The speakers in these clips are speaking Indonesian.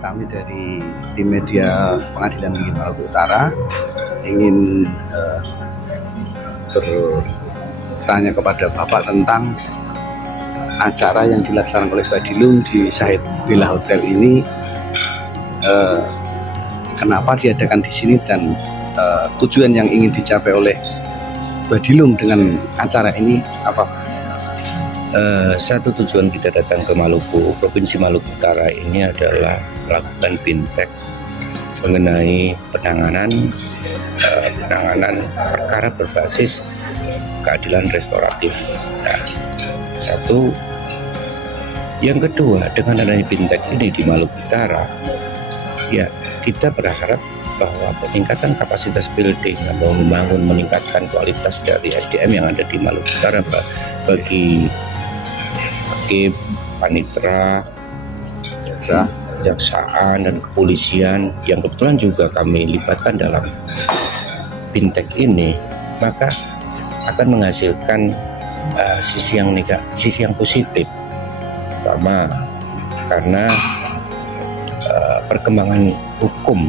Kami dari tim media Pengadilan Tinggi Maluku Utara ingin bertanya kepada Bapak tentang acara yang dilaksanakan oleh Badilum di Syahid Villa Hotel ini. Kenapa diadakan di sini dan tujuan yang ingin dicapai oleh Badilum dengan acara ini apa? Satu tujuan kita datang ke Maluku, Provinsi Maluku Utara ini adalah melakukan bintek mengenai penanganan perkara berbasis keadilan restoratif. Nah, satu, yang kedua, dengan adanya bintek ini di Maluku Utara, ya kita berharap bahwa peningkatan kapasitas building atau meningkatkan kualitas dari SDM yang ada di Maluku Utara bagi hakim, panitera, kejaksaan dan kepolisian yang kebetulan juga kami libatkan dalam bintek ini, maka akan menghasilkan sisi yang positif. Pertama, karena perkembangan hukum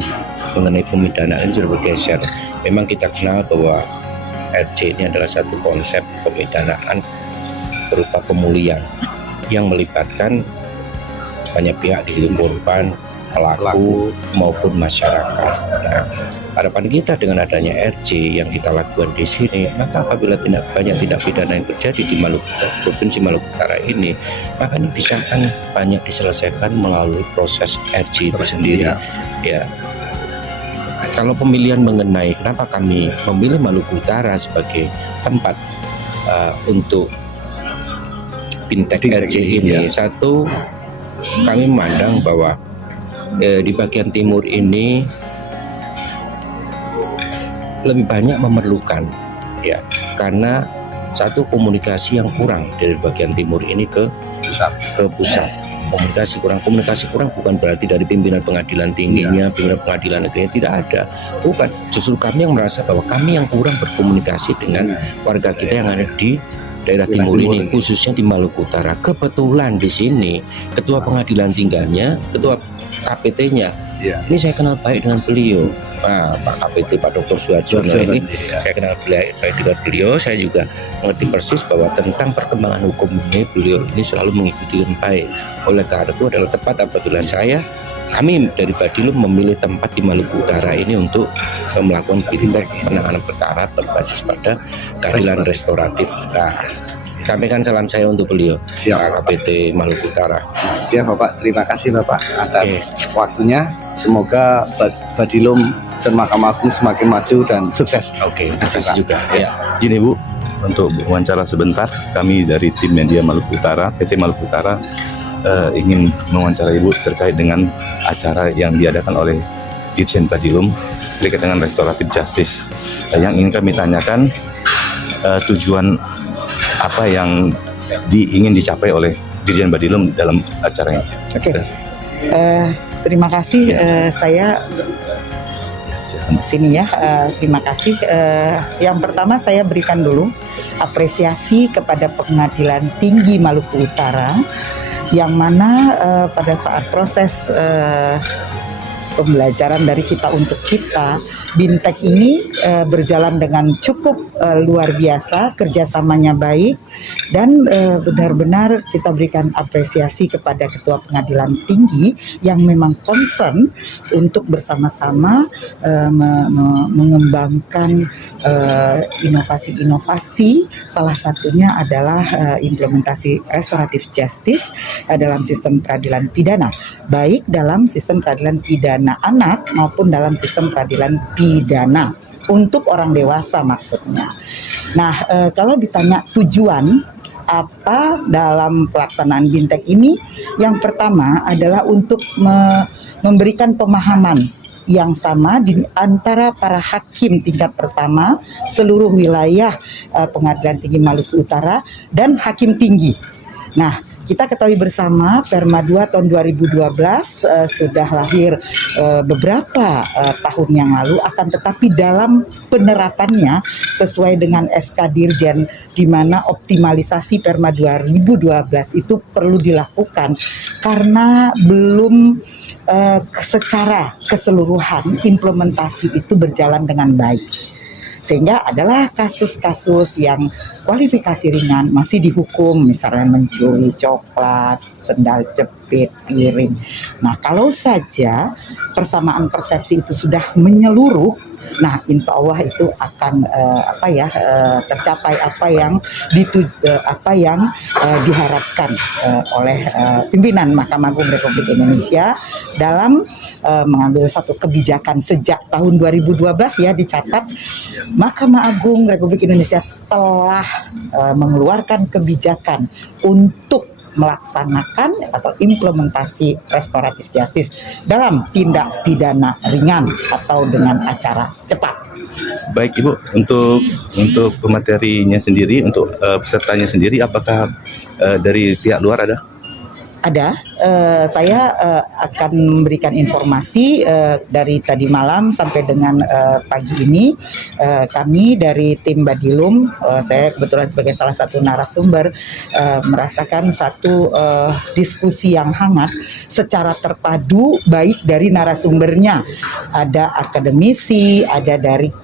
mengenai pemidanaan ini sudah bergeser. Memang kita kenal bahwa RC ini adalah satu konsep pemidanaan berupa pemulihan yang melibatkan banyak pihak, di situ korban, pelaku maupun masyarakat. Nah, harapan kita dengan adanya RC yang kita lakukan di sini, maka apabila banyak tindak pidana yang terjadi di Provinsi Maluku Utara ini, maka ini bisa akan banyak diselesaikan melalui proses RC itu sendiri. Ya. Kalau pemilihan mengenai kenapa kami memilih Maluku Utara sebagai tempat untuk bintek RC ini, satu, kami memandang bahwa di bagian timur ini lebih banyak memerlukan, ya, karena satu, komunikasi yang kurang dari bagian timur ini ke pusat. Komunikasi kurang bukan berarti dari pimpinan pengadilan tingginya, pimpinan pengadilan negerinya, tidak ada, bukan, justru kami yang merasa bahwa kami yang kurang berkomunikasi dengan warga kita yang ada di daerah timur ini, khususnya di Maluku Utara. Kebetulan di sini ketua pengadilan tingginya, ketua KPT-nya, ini saya kenal baik dengan beliau. Nah, Pak KPT, Pak Dr. Suharjono ini saya kenal baik dengan beliau. Saya juga mengerti persis bahwa tentang perkembangan hukum ini beliau ini selalu mengikuti dengan baik. Oleh karena itu adalah tepat apabila kami dari Badilum memilih tempat di Maluku Utara ini untuk melakukan bintek penanganan perkara berbasis pada keadilan restoratif. Nah, sampaikan salam saya untuk beliau, Pak KPT Maluku Utara. Siap Bapak, terima kasih Bapak atas waktunya. Semoga Badilum dan Mahkamah Agung semakin maju dan sukses. Terima kasih juga. Ya. Gini Bu, untuk wawancara sebentar, kami dari tim media Maluku Utara, PT Maluku Utara, ingin mewawancarai Ibu terkait dengan acara yang diadakan oleh Dirjen Badilum terkait dengan restoratif justice. Yang ingin kami tanyakan, tujuan apa yang ingin dicapai oleh Dirjen Badilum dalam acara ini? Terima kasih. Saya sini ya. Terima kasih. Yang pertama saya berikan dulu apresiasi kepada Pengadilan Tinggi Maluku Utara, yang mana pada saat proses pembelajaran dari kita untuk kita, bintek ini berjalan dengan cukup luar biasa, kerjasamanya baik, dan benar-benar kita berikan apresiasi kepada Ketua Pengadilan Tinggi yang memang concern untuk bersama-sama mengembangkan inovasi-inovasi. Salah satunya adalah implementasi restoratif justice dalam sistem peradilan pidana, baik dalam sistem peradilan pidana anak maupun dalam sistem peradilan pidana untuk orang dewasa maksudnya. Nah, kalau ditanya tujuan apa dalam pelaksanaan bintek ini, yang pertama adalah untuk memberikan pemahaman yang sama di antara para hakim tingkat pertama seluruh wilayah Pengadilan Tinggi Maluku Utara dan hakim tinggi. Nah, kita ketahui bersama Perma 2 tahun 2012 sudah lahir beberapa tahun yang lalu, akan tetapi dalam penerapannya sesuai dengan SK Dirjen, di mana optimalisasi Perma 2012 itu perlu dilakukan karena belum secara keseluruhan implementasi itu berjalan dengan baik. Sehingga adalah kasus-kasus yang kualifikasi ringan masih dihukum, misalnya mencuri coklat, sendal jepit, piring. Nah, kalau saja persamaan persepsi itu sudah menyeluruh, nah insya Allah itu akan tercapai apa yang diharapkan oleh pimpinan Mahkamah Agung Republik Indonesia dalam mengambil satu kebijakan sejak tahun 2012 ya, dicatat Mahkamah Agung Republik Indonesia telah mengeluarkan kebijakan untuk melaksanakan atau implementasi restoratif justice dalam tindak pidana ringan atau dengan acara cepat. Baik Ibu, untuk pematerinya sendiri, untuk pesertanya sendiri, apakah dari pihak luar ada? Ada, saya akan memberikan informasi dari tadi malam sampai dengan pagi ini. Kami dari tim Badilum, saya kebetulan sebagai salah satu narasumber, merasakan satu diskusi yang hangat secara terpadu, baik dari narasumbernya, ada akademisi, ada dari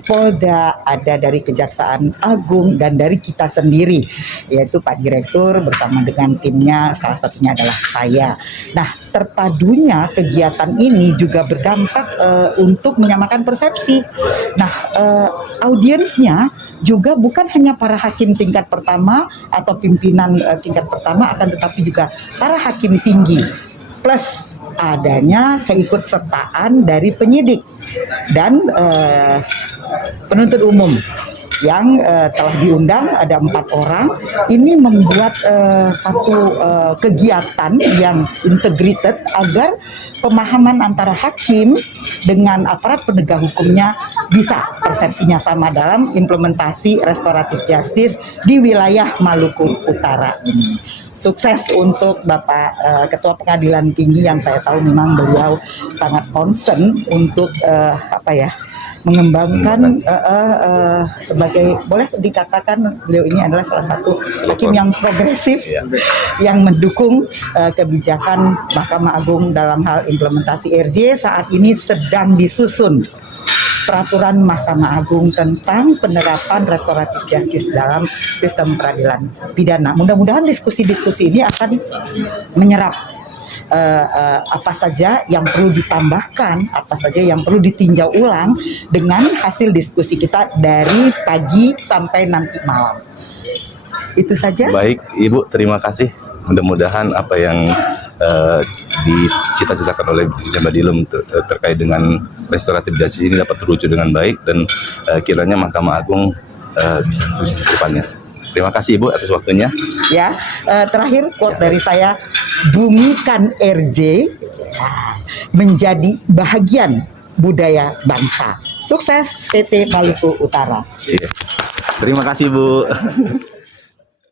Polda, ada dari Kejaksaan Agung, dan dari kita sendiri, yaitu Pak Direktur bersama dengan timnya, salah satunya adalah saya. Nah, terpadunya kegiatan ini juga berdampak untuk menyamakan persepsi. Nah, audiensnya juga bukan hanya para hakim tingkat pertama atau pimpinan tingkat pertama, akan tetapi juga para hakim tinggi, plus adanya keikutsertaan dari penyidik dan penuntut umum yang telah diundang, ada 4 orang. Ini membuat satu kegiatan yang integrated agar pemahaman antara hakim dengan aparat penegak hukumnya bisa persepsinya sama dalam implementasi restoratif justice di wilayah Maluku Utara ini. Sukses untuk Bapak Ketua Pengadilan Tinggi, yang saya tahu memang beliau sangat concern untuk mengembangkan sebagai, boleh dikatakan beliau ini adalah salah satu hakim yang progresif yang mendukung kebijakan Mahkamah Agung dalam hal implementasi RJ. Saat ini sedang disusun peraturan Mahkamah Agung tentang penerapan restoratif justice dalam sistem peradilan pidana. Mudah-mudahan diskusi-diskusi ini akan menyerap apa saja yang perlu ditambahkan, apa saja yang perlu ditinjau ulang dengan hasil diskusi kita dari pagi sampai nanti malam. Itu saja. Baik Ibu, terima kasih. Mudah-mudahan apa yang dicita-citakan oleh Dirjen Badilum terkait dengan restoratif justice ini dapat terwujud dengan baik, dan kiranya Mahkamah Agung bisa sukses ke depannya. Terima kasih Ibu atas waktunya. Ya, terakhir quote dari saya, bumikan RJ menjadi bahagian budaya bangsa. Sukses PT Maluku Utara. Terima kasih Bu.